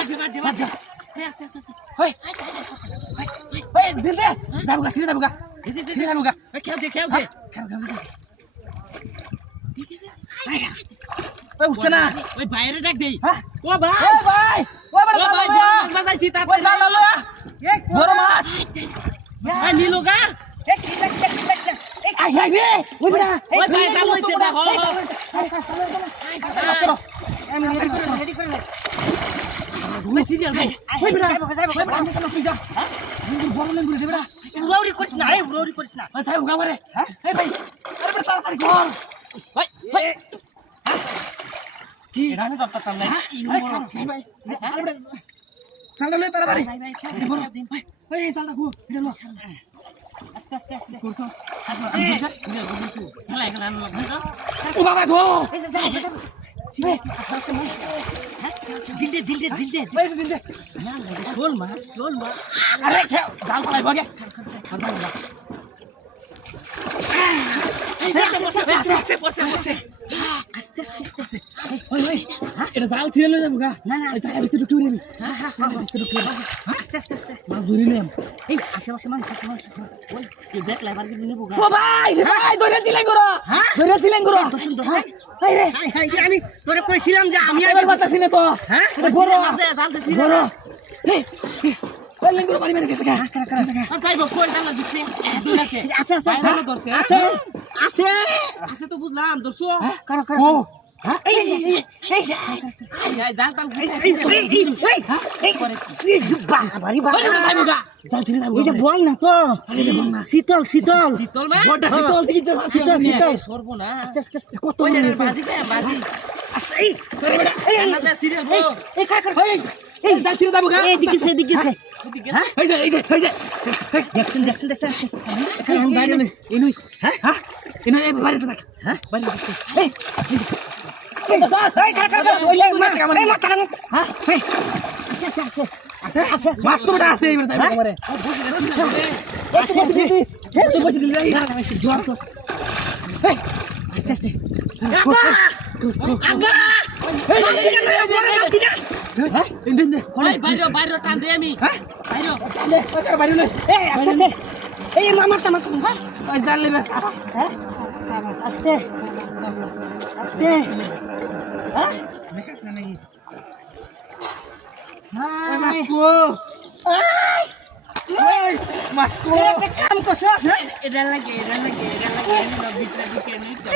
বাজা আস্তে আস্তে হই হই দিল দে যাবগা সিরে যাবগা সিরে যাবগা খেও দে খেও ওই উঠছে না ওই বাইরে ডাক দেই ও ভাই ও বাজাইছি তা ওই যা লালো এ বড় মাছ এই নীলগা এ আই আই রে ওই বড়া ওই ভাই যা লইছে দা হ আমি রেডি করে ওই সিরিয়াল ভাই ওই বড়া আমি কেন তুই যা বড় লেঙ্গুরে দে বড়া উড়াউড়ি করিস না উড়াউড়ি করিস না ওই সাহেব গামারে এই ভাই আরে বড়া তাড়াতাড়ি কর ভাই কি রানি দত্তা নাই ভাই সালটা লই তাড়াতাড়ি ভাই ওই সালটা গো এটা লো আস্তে আস্তে আস্তে করছো খেলা খেলা ও বাবা গো এই যা দিল দে ভাই দিল দে না শোল মাছ আরে খেও জাল পালাই বাগে পড়ছে আস্তে ওই এটা জাল ছিড়ে লই যাবো গা না জায়গা ভিতরে ঢুকে নি আস্তে মাছ ধরে নিলাম এই আশেপাশে মানুষ ওই এই দেখ লাইবার কি নেবো গা ও ভাই ধরে দিলেন করো তো সুন্দর হাই রে হাই আমি তোরে কইছিলাম যে আমি আবার বাতাছি না তো এটা বড় জাল দে বড় ওই লেঙ্গুর বাড়ি মেরে গেছে গা আর যাইবো কই জানা দিছে দুই আছে আছে তো বুঝলাম দর্শো করো এই জাল টাল এই বাড়ি জাল ছিড়ে যাবো এটা বল না তো শীতল মানে বড়টা শীতল দিকে শীতল সরবো না আস্তে কত বাজি এই তোরে বেটা এই না সিরিয়াল বল এই এই জাল ছিড়ে যাবো গা এদিকে এই যে দেখছেন এখানে আমি বাইরে লই এনুই এনে বাইরে তো দেখ বাইরে এই দাস এই কাকা ওই মাছ কামড়ে আছে মাছ তো বড় আছে এবারে তাই কামড়ে আছে তুই বসে দিলি এই জোর তো এই আস্তে আগা এই বাইরে টান দে আমি বাইরে লই এই আস্তে এই মামা ওই জাল লেবে আস্তে দেখাছ না নাকি মাসকো কাম করছ এটা লাগে ভিতরে ঢুকে নেই তো